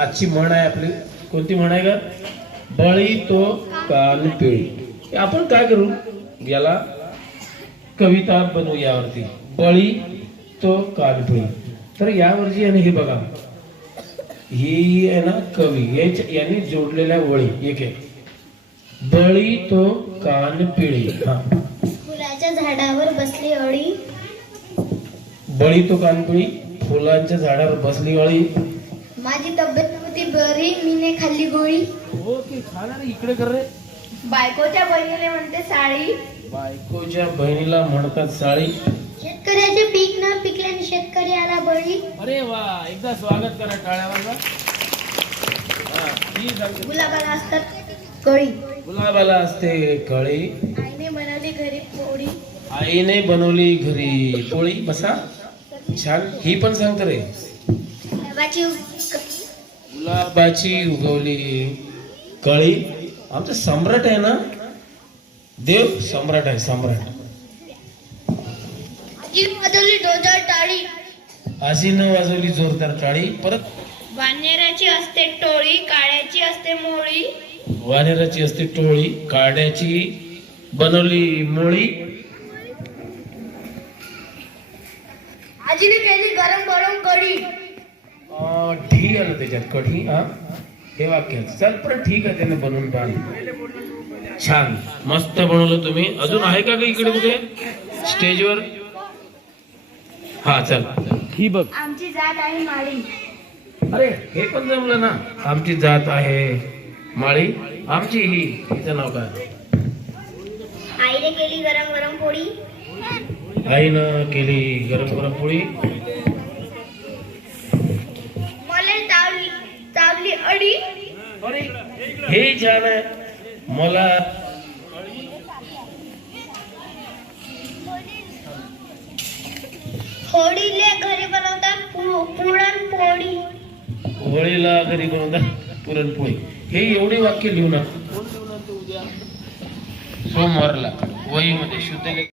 आजची म्हण आहे आपली. कोणती म्हण आहे का बळी तो कान पिळी. आपण काय करू? याला कविता बनवू यावरती बळी तो कान पिळी. तर यावरची आणि हे बघा. ही आहे ना कवी. यांनी जोडलेल्या वळी. एक एक बळी तो कान पिळी. हा. फुलाच्या झाडावर बसली अळी. बळी तो कान पिळी. फुलांच्या झाडावर बसली अळी. माझी तब्येत नव्हती बरी. मीने खाल्ली गोळी. हो की खाणार इकडे कर रे. बायकोच्या बहिणीने म्हणते साडी बायकोच्या बहिणीला म्हणतात साळी. शेतकऱ्याचे पीक न पिकल्याने शेतकरी आला बळी. अरे वा एकदा स्वागत करा टाळ्यावर गुलाबाला असतात कळी. गुलाबाला असते कळी. आईने बनवली घरी पोळी. आईने बनवली घरी पोळी. बसा. छान. ही पण सांगत रे. गुलाबाची गुलाबाची उगवली. कळी? आमचा सम्राट आहे ना? देव सम्राट आहे सम्राट. आजी वाजवली डोजर टाळी. आजीनं वाजवली जोरदार टाळी. परत? वानेराची असते टोळी काळ्याची असते मोळी. वानेराची असते टोळी काड्याची बनवली मोळी. आजीने केली गरम गरम आलं त्याच्यात कढी हा हे वाक्य चल पण ठीक आहे त्याने बनवून पहा. छान. मस्त बनवलं तुम्ही. अजून आहे का इकडे कुठे? स्टेजवर? हा चल. ही बघ. आमची जात आहे माळी. अरे हे पण जमलं ना. आमची जात आहे माळी. आमची ही. हिचं नाव काय? आईने केली गरम गरम पोळी. आईनं केली गरम गरम पोळी. अडी? अरे हे छान आहे मला होळीले घरी बनवतात पुरणपोळी. होळीला घरी बनवतात पुरणपोळी. हे एवढे वाक्य लिहू नका. सोमवारला वहीमध्ये शुद्ध लेख